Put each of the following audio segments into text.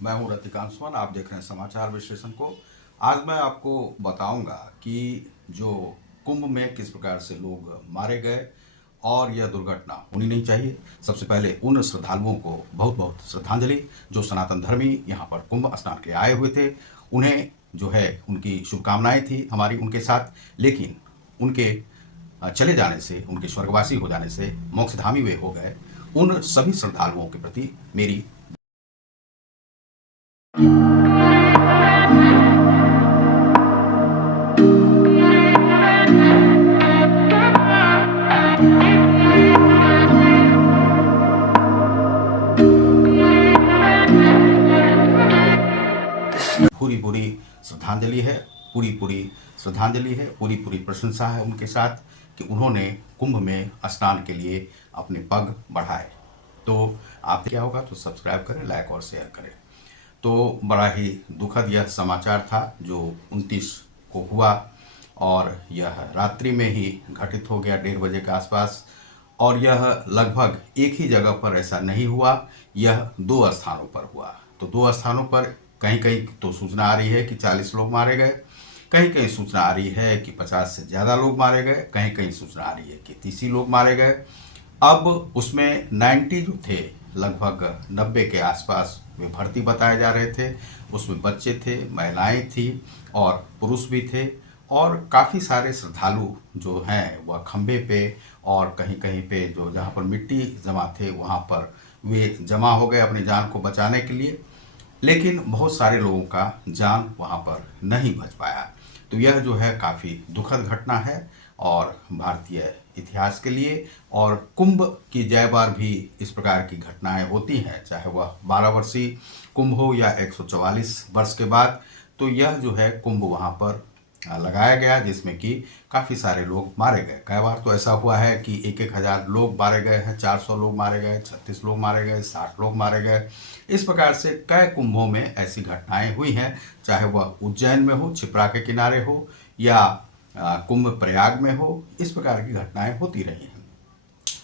मैं हूं रतिकांत सुमन। आप देख रहे हैं समाचार विश्लेषण को। आज मैं आपको बताऊंगा कि जो कुंभ में किस प्रकार से लोग मारे गए और यह दुर्घटना होनी नहीं चाहिए। सबसे पहले उन श्रद्धालुओं को बहुत बहुत श्रद्धांजलि जो सनातन धर्मी यहाँ पर कुंभ स्नान के लिए आए हुए थे। उन्हें जो है उनकी शुभकामनाएं थी हमारी उनके साथ, लेकिन उनके चले जाने से, उनके स्वर्गवासी हो जाने से, मोक्षधामी वे हो गए। उन सभी श्रद्धालुओं के प्रति मेरी पूरी पूरी श्रद्धांजलि है, पूरी पूरी प्रशंसा है उनके साथ कि उन्होंने कुंभ में स्नान के लिए अपने पग बढ़ाए। तो आप क्या होगा तो सब्सक्राइब करें, लाइक और शेयर करें। तो बड़ा ही दुखद यह समाचार था जो 29 को हुआ और यह रात्रि में ही घटित हो गया, 1:30 बजे के आसपास। और यह लगभग एक ही जगह पर ऐसा नहीं हुआ, यह 2 स्थानों पर हुआ। तो 2 स्थानों पर कहीं कहीं तो सूचना आ रही है कि 40 लोग मारे गए, कहीं कहीं सूचना आ रही है कि 50 से ज़्यादा लोग मारे गए, कहीं कहीं सूचना आ रही है कि 30 ही लोग मारे गए। अब उसमें 90 जो थे, लगभग 90 के आसपास वे भर्ती बताए जा रहे थे। उसमें बच्चे थे, महिलाएं थी और पुरुष भी थे। और काफ़ी सारे श्रद्धालु जो हैं वह खंभे पे और कहीं कहीं पे जो जहाँ पर मिट्टी जमा थे वहाँ पर वे जमा हो गए अपनी जान को बचाने के लिए। लेकिन बहुत सारे लोगों का जान वहाँ पर नहीं बच पाया। तो यह जो है काफ़ी दुखद घटना है और भारतीय इतिहास के लिए। और कुंभ की जय बार भी इस प्रकार की घटनाएं होती हैं, चाहे वह 12 वर्षीय कुंभ हो या 144 वर्ष के बाद। तो यह जो है कुंभ वहाँ पर लगाया गया जिसमें कि काफ़ी सारे लोग मारे गए। कई बार तो ऐसा हुआ है कि 1,000 लोग मारे गए हैं, 400 लोग मारे गए, 36 लोग मारे गए, 60 लोग मारे गए। इस प्रकार से कई कुंभों में ऐसी घटनाएं हुई हैं, चाहे वह उज्जैन में हो, क्षिप्रा के किनारे हो, या कुंभ प्रयाग में हो। इस प्रकार की घटनाएं होती रही हैं।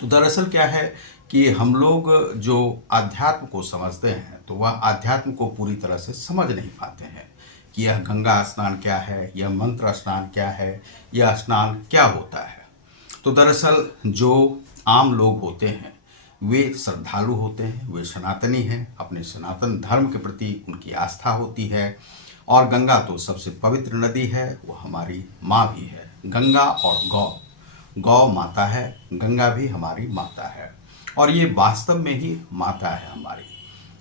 तो दरअसल क्या है कि हम लोग जो अध्यात्म को समझते हैं तो वह अध्यात्म को पूरी तरह से समझ नहीं पाते हैं कि यह गंगा स्नान क्या है, यह मंत्र स्नान क्या है, यह स्नान क्या होता है। तो दरअसल जो आम लोग होते हैं वे श्रद्धालु होते हैं, वे सनातनी हैं, अपने सनातन धर्म के प्रति उनकी आस्था होती है। और गंगा तो सबसे पवित्र नदी है, वो हमारी माँ भी है। गंगा और गौ माता है, गंगा भी हमारी माता है और ये वास्तव में ही माता है हमारी।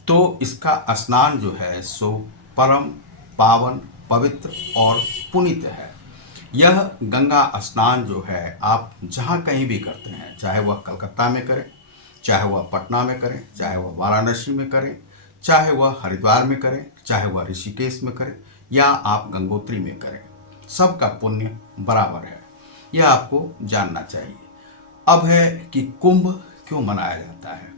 तो इसका स्नान जो है सो परम पावन, पवित्र और पुनीत है। यह गंगा स्नान जो है आप जहाँ कहीं भी करते हैं, चाहे वह कलकत्ता में करें, चाहे वह पटना में करें, चाहे वह वाराणसी में करें, चाहे वह हरिद्वार में करें, चाहे वह ऋषिकेश में करें या आप गंगोत्री में करें, सबका पुण्य बराबर है। यह आपको जानना चाहिए। अब है कि कुंभ क्यों मनाया जाता है।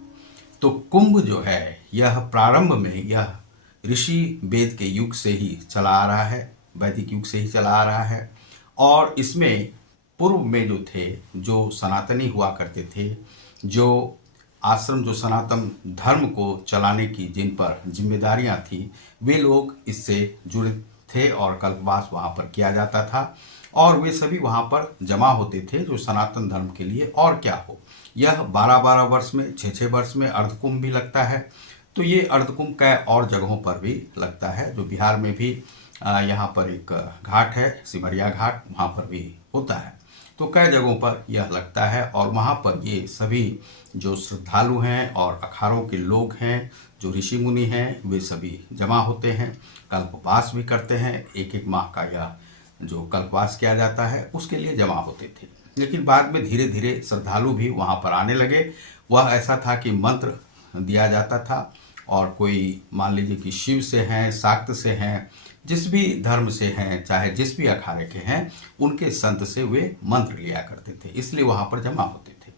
तो कुंभ जो है यह प्रारंभ में यह ऋषि वेद के युग से ही चला आ रहा है, वैदिक युग से ही चला आ रहा है। और इसमें पूर्व में जो थे, जो सनातनी हुआ करते थे, जो आश्रम, जो सनातन धर्म को चलाने की जिन पर जिम्मेदारियां थी, वे लोग इससे जुड़े थे और कल्पवास वहाँ पर किया जाता था। और वे सभी वहाँ पर जमा होते थे जो सनातन धर्म के लिए। और क्या हो, यह 12-12 वर्ष में, 6-6 वर्ष में अर्धकुंभ भी लगता है। तो ये अर्धकुंभ कई और जगहों पर भी लगता है, जो बिहार में भी यहाँ पर एक घाट है, सिमरिया घाट, वहाँ पर भी होता है। तो कई जगहों पर यह लगता है और वहाँ पर ये सभी जो श्रद्धालु हैं और अखाड़ों के लोग हैं, जो ऋषि मुनि हैं, वे सभी जमा होते हैं, कल्पवास भी करते हैं। 1-1 माह का यह जो कल्पवास किया जाता है उसके लिए जमा होते थे। लेकिन बाद में धीरे धीरे श्रद्धालु भी वहाँ पर आने लगे। वह ऐसा था कि मंत्र दिया जाता था और कोई मान लीजिए कि शिव से हैं, शाक्त से हैं, जिस भी धर्म से हैं, चाहे जिस भी अखाड़े के हैं, उनके संत से वे मंत्र लिया करते थे, इसलिए वहाँ पर जमा होते थे।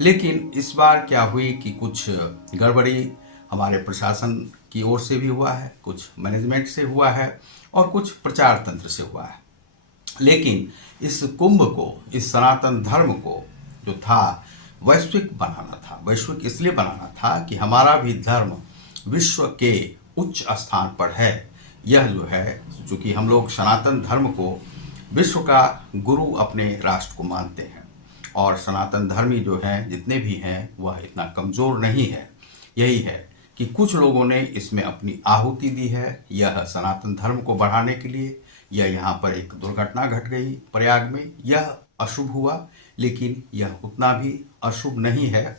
लेकिन इस बार क्या हुई कि कुछ गड़बड़ी हमारे प्रशासन की ओर से भी हुआ है, कुछ मैनेजमेंट से हुआ है और कुछ प्रचार तंत्र से हुआ है। लेकिन इस कुंभ को, इस सनातन धर्म को जो था वैश्विक बनाना था। वैश्विक इसलिए बनाना था कि हमारा भी धर्म विश्व के उच्च स्थान पर है। यह जो है, चूँकि हम लोग सनातन धर्म को विश्व का गुरु अपने राष्ट्र को मानते हैं, और सनातन धर्मी जो हैं जितने भी हैं वह इतना कमज़ोर नहीं है। यही है कि कुछ लोगों ने इसमें अपनी आहुति दी है, यह सनातन धर्म को बढ़ाने के लिए। यह यहाँ पर एक दुर्घटना घट गई प्रयाग में, यह अशुभ हुआ, लेकिन यह उतना भी अशुभ नहीं है।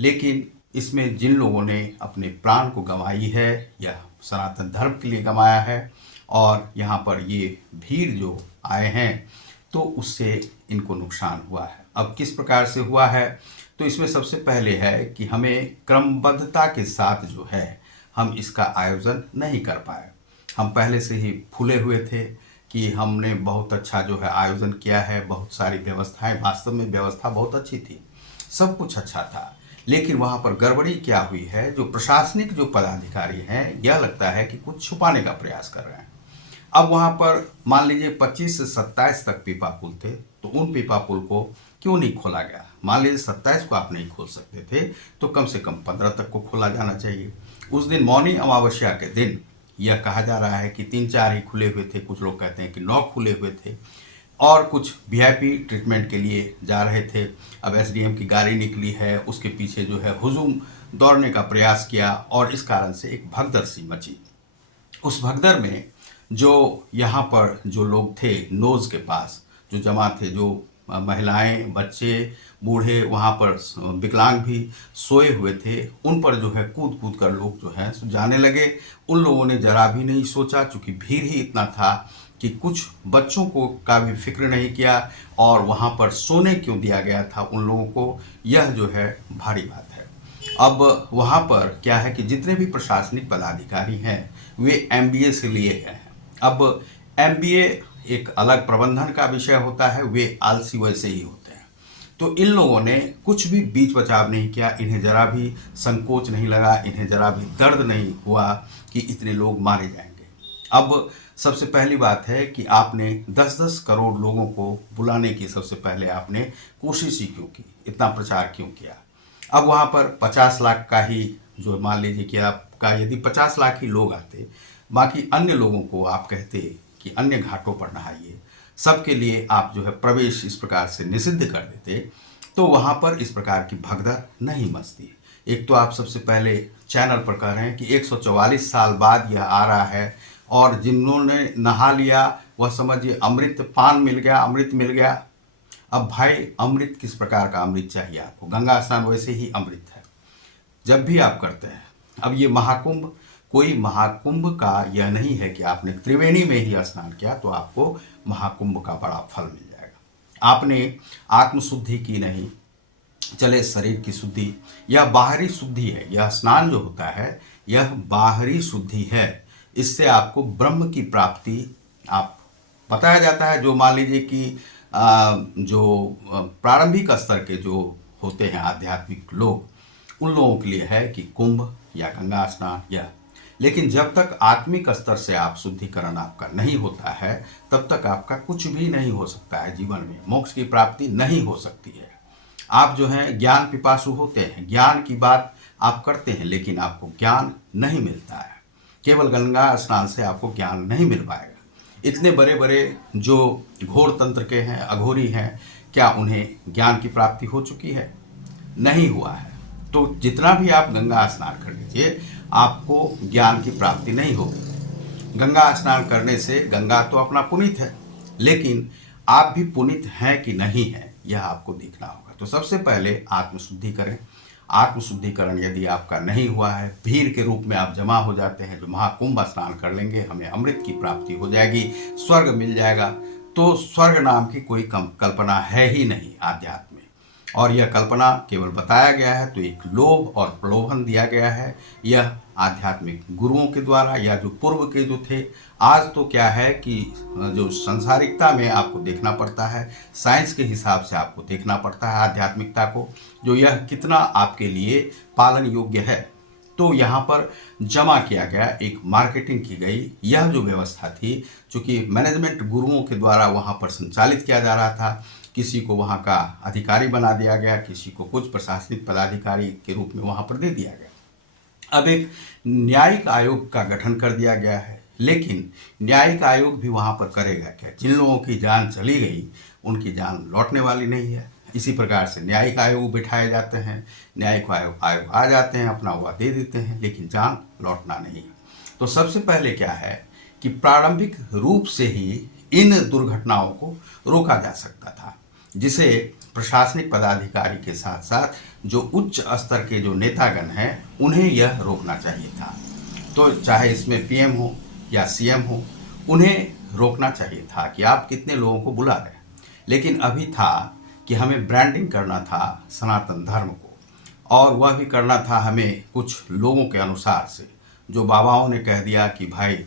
लेकिन इसमें जिन लोगों ने अपने प्राण को गंवाई है, यह सनातन धर्म के लिए गंवाया है, और यहाँ पर ये भीड़ जो आए हैं तो उससे इनको नुकसान हुआ है। अब किस प्रकार से हुआ है, तो इसमें सबसे पहले है कि हमें क्रमबद्धता के साथ जो है हम इसका आयोजन नहीं कर पाए। हम पहले से ही फूले हुए थे कि हमने बहुत अच्छा जो है आयोजन किया है, बहुत सारी व्यवस्थाएं, वास्तव में व्यवस्था बहुत अच्छी थी, सब कुछ अच्छा था, लेकिन वहाँ पर गड़बड़ी क्या हुई है, जो प्रशासनिक जो पदाधिकारी हैं, यह लगता है कि कुछ छुपाने का प्रयास कर रहे हैं। अब वहाँ पर मान लीजिए 25 से 27 तक पीपा पुल थे, तो उन पीपा पुल को क्यों नहीं खोला गया? मान लीजिए 27 को आप नहीं खोल सकते थे तो कम से कम 15 तक को खोला जाना चाहिए। उस दिन मौनी अमावस्या के दिन यह कहा जा रहा है कि 3-4 ही खुले हुए थे, कुछ लोग कहते हैं कि 9 खुले हुए थे, और कुछ वीआईपी ट्रीटमेंट के लिए जा रहे थे। अब एसडीएम की गाड़ी निकली है, उसके पीछे जो है हुजूम दौड़ने का प्रयास किया, और इस कारण से एक भगदड़ सी मची। उस भगदड़ में जो यहाँ पर जो लोग थे नोज़ के पास जो जमा थे, जो महिलाएं, बच्चे, बूढ़े, वहाँ पर विकलांग भी सोए हुए थे, उन पर जो है कूद कूद कर लोग जो है जाने लगे। उन लोगों ने जरा भी नहीं सोचा, चूँकि भीड़ ही इतना था कि कुछ बच्चों को का भी फिक्र नहीं किया, और वहाँ पर सोने क्यों दिया गया था उन लोगों को, यह जो है भारी बात है। अब वहाँ पर क्या है कि जितने भी प्रशासनिक पदाधिकारी हैं वे एमबीए से लिए गए हैं। अब एमबीए एक अलग प्रबंधन का विषय होता है, वे आलसी वैसे ही होते हैं। तो इन लोगों ने कुछ भी बीच बचाव नहीं किया, इन्हें जरा भी संकोच नहीं लगा, इन्हें जरा भी दर्द नहीं हुआ कि इतने लोग मारे जाएंगे। अब सबसे पहली बात है कि आपने 10-10 करोड़ लोगों को बुलाने की सबसे पहले आपने कोशिश ही क्यों की, इतना प्रचार क्यों किया? अब वहाँ पर 50 लाख का ही जो, मान लीजिए कि आपका यदि 50 लाख ही लोग आते, बाकी अन्य लोगों को आप कहते कि अन्य घाटों पर नहाइए, सबके लिए आप जो है प्रवेश इस प्रकार से निषिद्ध कर देते, तो वहाँ पर इस प्रकार की भगदड़ नहीं मचती। एक तो आप सबसे पहले चैनल पर कह रहे हैं कि 144 साल बाद यह आ रहा है, और जिन्होंने नहा लिया वह समझिए अमृत पान मिल गया, अमृत मिल गया। अब भाई अमृत किस प्रकार का अमृत चाहिए आपको? गंगा स्नान वैसे ही अमृत है जब भी आप करते हैं। अब ये महाकुंभ कोई महाकुंभ का यह नहीं है कि आपने त्रिवेणी में ही स्नान किया तो आपको महाकुंभ का बड़ा फल मिल जाएगा। आपने आत्मशुद्धि की नहीं, चले शरीर की शुद्धि, यह बाहरी शुद्धि है। यह स्नान जो होता है यह बाहरी शुद्धि है, इससे आपको ब्रह्म की प्राप्ति आप बताया जाता है। जो मान लीजिए कि जो प्रारंभिक स्तर के जो होते हैं आध्यात्मिक लोग, उन लोगों के लिए है कि कुंभ या गंगा स्नान या, लेकिन जब तक आत्मिक स्तर से आप शुद्धिकरण आपका नहीं होता है तब तक आपका कुछ भी नहीं हो सकता है जीवन में, मोक्ष की प्राप्ति नहीं हो सकती है। आप जो हैं ज्ञान पिपासु होते हैं, ज्ञान की बात आप करते हैं, लेकिन आपको ज्ञान नहीं मिलता है। केवल गंगा स्नान से आपको ज्ञान नहीं मिल पाएगा। इतने बड़े बड़े जो घोर तंत्र के हैं, अघोरी हैं, क्या उन्हें ज्ञान की प्राप्ति हो चुकी है? नहीं हुआ है। तो जितना भी आप गंगा स्नान कर लीजिए आपको ज्ञान की प्राप्ति नहीं होगी। गंगा स्नान करने से, गंगा तो अपना पुनीत है, लेकिन आप भी पुनीत हैं कि नहीं हैं यह आपको देखना होगा। तो सबसे पहले आत्मशुद्धि करें। आत्मशुद्धिकरण यदि आपका नहीं हुआ है, भीड़ के रूप में आप जमा हो जाते हैं, जो महाकुंभ स्नान कर लेंगे, हमें अमृत की प्राप्ति हो जाएगी, स्वर्ग मिल जाएगा। तो स्वर्ग नाम की कोई कल्पना है ही नहीं आध्यात्म में, और यह कल्पना केवल बताया गया है तो एक लोभ और प्रलोभन दिया गया है, यह आध्यात्मिक गुरुओं के द्वारा या जो पूर्व के जो थे। आज तो क्या है कि जो संसारिकता में आपको देखना पड़ता है, साइंस के हिसाब से आपको देखना पड़ता है आध्यात्मिकता को, जो यह कितना आपके लिए पालन योग्य है। तो यहाँ पर जमा किया गया, एक मार्केटिंग की गई, यह जो व्यवस्था थी, चूँकि मैनेजमेंट गुरुओं के द्वारा वहाँ पर संचालित किया जा रहा था। किसी को वहाँ का अधिकारी बना दिया गया, किसी को कुछ प्रशासनिक पदाधिकारी के रूप में वहाँ पर दे दिया गया। अब एक न्यायिक आयोग का गठन कर दिया गया है, लेकिन न्यायिक आयोग भी वहाँ पर करेगा क्या? जिन लोगों की जान चली गई उनकी जान लौटने वाली नहीं है। इसी प्रकार से न्यायिक आयोग बिठाए जाते हैं, न्यायिक आयोग आ जाते हैं, अपना हुआ दे देते हैं, लेकिन जान लौटना नहीं है। तो सबसे पहले क्या है कि प्रारंभिक रूप से ही इन दुर्घटनाओं को रोका जा सकता था, जिसे प्रशासनिक पदाधिकारी के साथ साथ जो उच्च स्तर के जो नेतागण हैं उन्हें यह रोकना चाहिए था। तो चाहे इसमें पीएम हो या सीएम हो, उन्हें रोकना चाहिए था कि आप कितने लोगों को बुला रहे हैं। लेकिन अभी था कि हमें ब्रांडिंग करना था सनातन धर्म को, और वह भी करना था हमें कुछ लोगों के अनुसार से, जो बाबाओं ने कह दिया कि भाई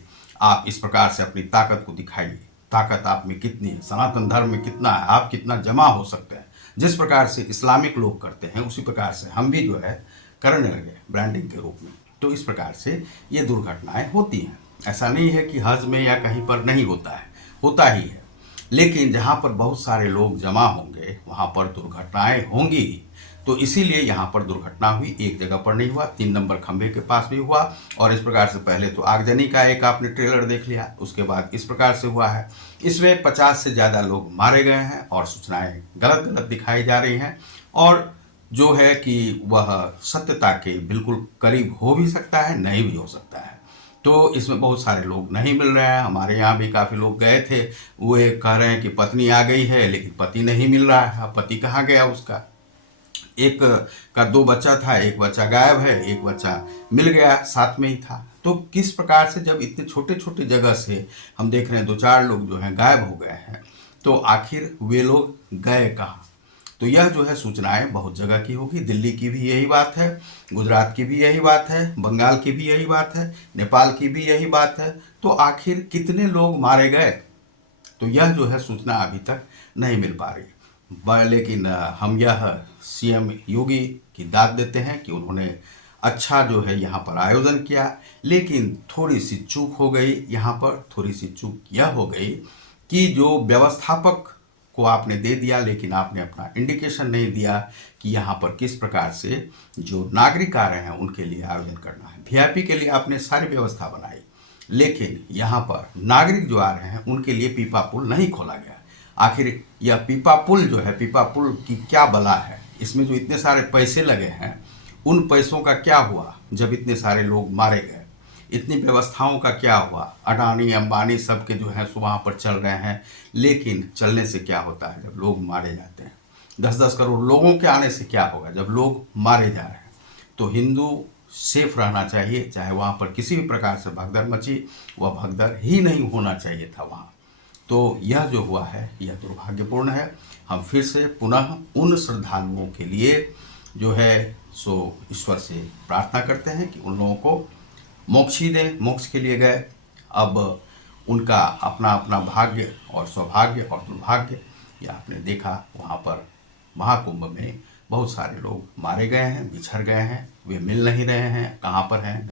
आप इस प्रकार से अपनी ताकत को दिखाइए, ताकत आप में कितनी है, सनातन धर्म में कितना है, आप कितना जमा हो सकते हैं। जिस प्रकार से इस्लामिक लोग करते हैं उसी प्रकार से हम भी जो है करने लगे ब्रांडिंग के रूप में। तो इस प्रकार से ये दुर्घटनाएं होती हैं। ऐसा नहीं है कि हज में या कहीं पर नहीं होता है, होता ही है। लेकिन जहाँ पर बहुत सारे लोग जमा होंगे वहाँ पर दुर्घटनाएं होंगी ही। तो इसीलिए यहाँ पर दुर्घटना हुई, एक जगह पर नहीं हुआ, 3 नंबर खंभे के पास भी हुआ। और इस प्रकार से पहले तो आगजनी का एक आपने ट्रेलर देख लिया, उसके बाद इस प्रकार से हुआ है। इसमें 50 से ज़्यादा लोग मारे गए हैं और सूचनाएं गलत गलत दिखाई जा रही हैं, और जो है कि वह सत्यता के बिल्कुल करीब हो भी सकता है, नहीं भी हो सकता है। तो इसमें बहुत सारे लोग नहीं मिल रहे हैं। हमारे यहाँ भी काफ़ी लोग गए थे, वो कह रहे हैं कि पत्नी आ गई है लेकिन पति नहीं मिल रहा है। पति कहाँ गया उसका? एक का 2 बच्चा था, एक बच्चा गायब है, एक बच्चा मिल गया, साथ में ही था। तो किस प्रकार से जब इतने छोटे छोटे जगह से हम देख रहे हैं 2-4 लोग जो हैं गायब हो गए हैं, तो आखिर वे लोग गए कहाँ? तो यह जो है सूचनाएं बहुत जगह की होगी। दिल्ली की भी यही बात है, गुजरात की भी यही बात है, बंगाल की भी यही बात है, नेपाल की भी यही बात है। तो आखिर कितने लोग मारे गए? तो यह जो है सूचना अभी तक नहीं मिल पा रही। लेकिन हम यह सीएम योगी की दाद देते हैं कि उन्होंने अच्छा जो है यहाँ पर आयोजन किया, लेकिन थोड़ी सी चूक हो गई। यहाँ पर थोड़ी सी चूक यह हो गई कि जो व्यवस्थापक को आपने दे दिया, लेकिन आपने अपना इंडिकेशन नहीं दिया कि यहाँ पर किस प्रकार से जो नागरिक आ रहे हैं उनके लिए आयोजन करना है। वीआईपी के लिए आपने सारी व्यवस्था बनाई, लेकिन यहाँ पर नागरिक जो आ रहे हैं उनके लिए पीपा पुल नहीं खोला गया। आखिर यह पीपा पुल जो है, पीपा पुल की क्या बला है? इसमें जो इतने सारे पैसे लगे हैं, उन पैसों का क्या हुआ जब इतने सारे लोग मारे गए? इतनी व्यवस्थाओं का क्या हुआ? अडानी अंबानी सबके जो है सो वहाँ पर चल रहे हैं, लेकिन चलने से क्या होता है जब लोग मारे जाते हैं? 10-10 करोड़ लोगों के आने से क्या होगा जब लोग मारे जा रहे हैं? तो हिंदू सेफ रहना चाहिए, चाहे वहाँ पर किसी भी प्रकार से भगदड़ मची, वह भगदड़ ही नहीं होना चाहिए था वहाँ। तो यह जो हुआ है यह दुर्भाग्यपूर्ण है। हम फिर से पुनः उन श्रद्धालुओं के लिए जो है सो ईश्वर से प्रार्थना करते हैं कि उन लोगों को मोक्ष ही दे। मोक्ष के लिए गए, अब उनका अपना अपना भाग्य और सौभाग्य और दुर्भाग्य यह आपने देखा। वहाँ पर महाकुंभ में बहुत सारे लोग मारे गए हैं, बिछड़ गए हैं, वे मिल नहीं रहे हैं, कहाँ पर हैं